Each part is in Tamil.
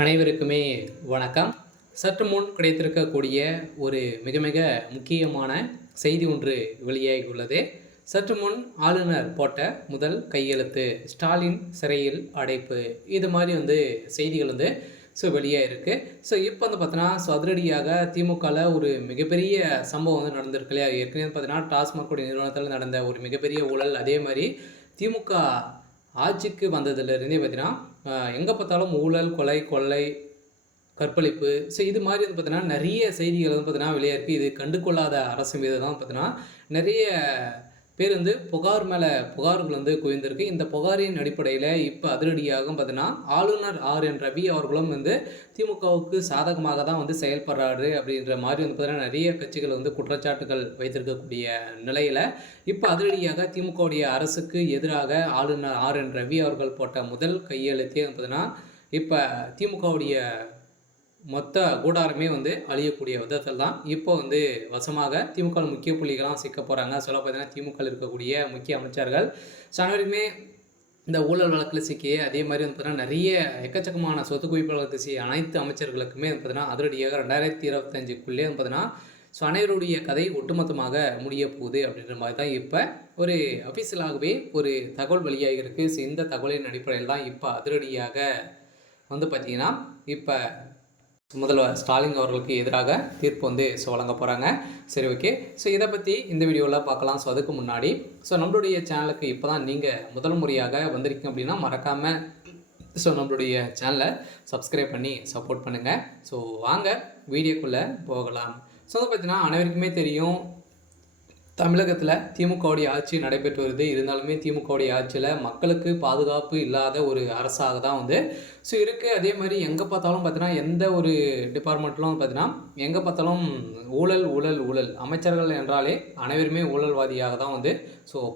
அனைவருக்குமே வணக்கம். சற்று முன் கிடைத்திருக்கக்கூடிய ஒரு மிக மிக முக்கியமான செய்தி ஒன்று வெளியாகியுள்ளது. சற்று முன் ஆளுநர் போட்ட முதல் கையெழுத்து, ஸ்டாலின் சிறையில் அடைப்பு, இது மாதிரி செய்திகள் வெளியாக இருக்குது. இப்போ பார்த்தோன்னா அதிரடியாக திமுகவில் ஒரு மிகப்பெரிய சம்பவம் நடந்திருக்கு இல்லையா? ஏற்கனவே பார்த்தீங்கன்னா டாஸ்மாக் நிறுவனத்தில் நடந்த ஒரு மிகப்பெரிய ஊழல், அதே மாதிரி திமுக ஆட்சிக்கு வந்ததுலேருந்தே பார்த்தீங்கன்னா எங்கே பார்த்தாலும் ஊழல், கொள்ளை, கற்பழிப்பு, இது மாதிரி பார்த்தீங்கன்னா நிறைய செய்திகள் பார்த்தீங்கன்னா வெளியே இருக்குது. இது கண்டுகொள்ளாத அரசு மீது தான் பார்த்தீங்கன்னா நிறைய பேர் புகார்கள் குவிந்திருக்கு. இந்த புகாரின் அடிப்படையில் இப்போ அதிரடியாக பார்த்தீங்கன்னா ஆளுநர் என் ரவி அவர்களும் திமுகவுக்கு சாதகமாக தான் செயல்படுறாரு அப்படின்ற மாதிரி பார்த்தீங்கன்னா நிறைய கட்சிகள் குற்றச்சாட்டுகள் வைத்திருக்கக்கூடிய நிலையில் இப்போ அதிரடியாக திமுகவுடைய அரசுக்கு எதிராக ஆளுநர் என் ரவி அவர்கள் போட்ட முதல் கையெழுத்தே பார்த்தீங்கன்னா இப்போ திமுகவுடைய மொத்த கூடாரமே அழியக்கூடிய விதத்தில் தான் இப்போ வசமாக திமுக முக்கிய புள்ளிகளாம் சிக்க போகிறாங்க. சொல்ல பார்த்தீங்கன்னா திமுக இருக்கக்கூடிய முக்கிய அமைச்சர்கள் அனைவருமே இந்த ஊழல் வழக்கில் சிக்கிய, அதே மாதிரி பார்த்தீங்கன்னா நிறைய எக்கச்சக்கமான சொத்து குவிப்பு வழக்கு செய்ய அனைத்து அமைச்சர்களுக்குமே பார்த்தீங்கன்னா அதிரடியாக 2025க்குள்ளே பார்த்தீங்கன்னா அனைவருடைய கதை ஒட்டுமொத்தமாக முடிய போகுது அப்படின்ற மாதிரி தான் இப்போ ஒரு அஃபீஷியலாகவே ஒரு தகவல் வெளியாக இருக்குது. இந்த தகவலின் அடிப்படையில் தான் இப்போ அதிரடியாக பார்த்திங்கன்னா இப்போ முதல்வர் ஸ்டாலின் அவர்களுக்கு எதிராக தீர்ப்பு வழங்க போகிறாங்க. சரி, ஓகே. இதை பற்றி இந்த வீடியோவில் பார்க்கலாம். அதுக்கு முன்னாடி நம்மளுடைய சேனலுக்கு இப்போ தான் நீங்கள் முதல் முறையாக வந்திருக்கீங்க அப்படின்னா மறக்காமல் நம்மளுடைய சேனலை சப்ஸ்கிரைப் பண்ணி சப்போர்ட் பண்ணுங்கள். வாங்க வீடியோக்குள்ளே போகலாம். பார்த்தீங்கன்னா அனைவருக்குமே தெரியும், தமிழகத்தில் திமுகவுடைய ஆட்சி நடைபெற்று வருது. இருந்தாலுமே திமுகவுடைய ஆட்சியில் மக்களுக்கு பாதுகாப்பு இல்லாத ஒரு அரசாக தான் இருக்குது. அதே மாதிரி எங்கே பார்த்தாலும் பார்த்தீங்கன்னா எந்த ஒரு டிபார்ட்மெண்ட்லும் பார்த்தீங்கன்னா எங்கே பார்த்தாலும் ஊழல் ஊழல் ஊழல். அமைச்சர்கள் என்றாலே அனைவருமே ஊழல்வாதியாக தான்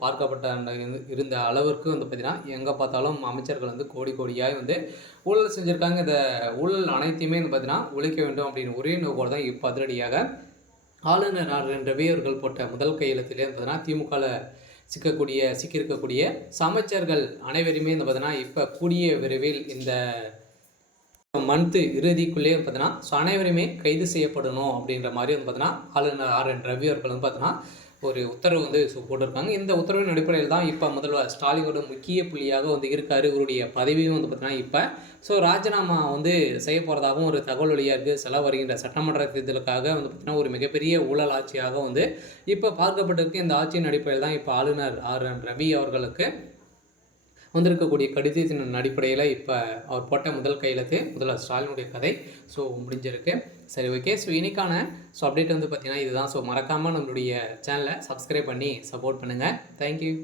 பார்க்கப்பட்ட இருந்த அளவிற்கு பார்த்தீங்கன்னா எங்கே பார்த்தாலும் அமைச்சர்கள் கோடி கோடியாக ஊழல் செஞ்சுருக்காங்க. இந்த ஊழல் அனைத்தையுமே பார்த்தீங்கன்னா ஒழிக்க வேண்டும் அப்படின்னு ஒரே நோக்கோடு தான் இப்போ அதிரடியாக ஆளுநர் ரவி அவர்கள் போட்ட முதல் கையெழுத்திலே பார்த்தீங்கன்னா திமுகவில் சிக்கியிருக்கக்கூடிய அமைச்சர்கள் அனைவருமே பார்த்தீங்கன்னா இப்போ கூடிய விரைவில் இந்த மந்த் இறுதிக்குள்ளே பார்த்தீங்கன்னா அனைவருமே கைது செய்யப்படணும் அப்படின்ற மாதிரி பார்த்தீங்கன்னா ஆளுநர் ரவி அவர்கள் பார்த்தீங்கன்னா ஒரு உத்தரவு போட்டிருக்காங்க. இந்த உத்தரவின் அடிப்படையில் தான் இப்போ முதல்வர் ஸ்டாலினோட முக்கிய புள்ளியாக இருக்கார். இவருடைய பதவியும் பார்த்தீங்கன்னா இப்போ ராஜினாமா செய்ய போகிறதாகவும் ஒரு தகவல் வழியாக இருக்குது. செலவு வருகின்ற சட்டமன்ற தேர்தலுக்காக பார்த்தீங்கன்னா ஒரு மிகப்பெரிய ஊழல் ஆட்சியாக இப்போ பார்க்கப்பட்டிருக்கு. இந்த ஆட்சியின் அடிப்படையில் தான் இப்போ ஆளுநர் ரவி அவர்களுக்கு வந்திருக்கக்கூடிய கடிதத்தின் அடிப்படையில் இப்போ அவர் போட்ட முதல் கையெழுத்து முதல்வர் ஸ்டாலினுடைய கதை முடிஞ்சிருக்கு. சரி, ஓகே. இன்னைக்கான அப்டேட் பார்த்தீங்கன்னா இதுதான். மறக்காமல் நம்மளுடைய சேனலை சப்ஸ்கிரைப் பண்ணி சப்போர்ட் பண்ணுங்கள். தேங்க்யூ.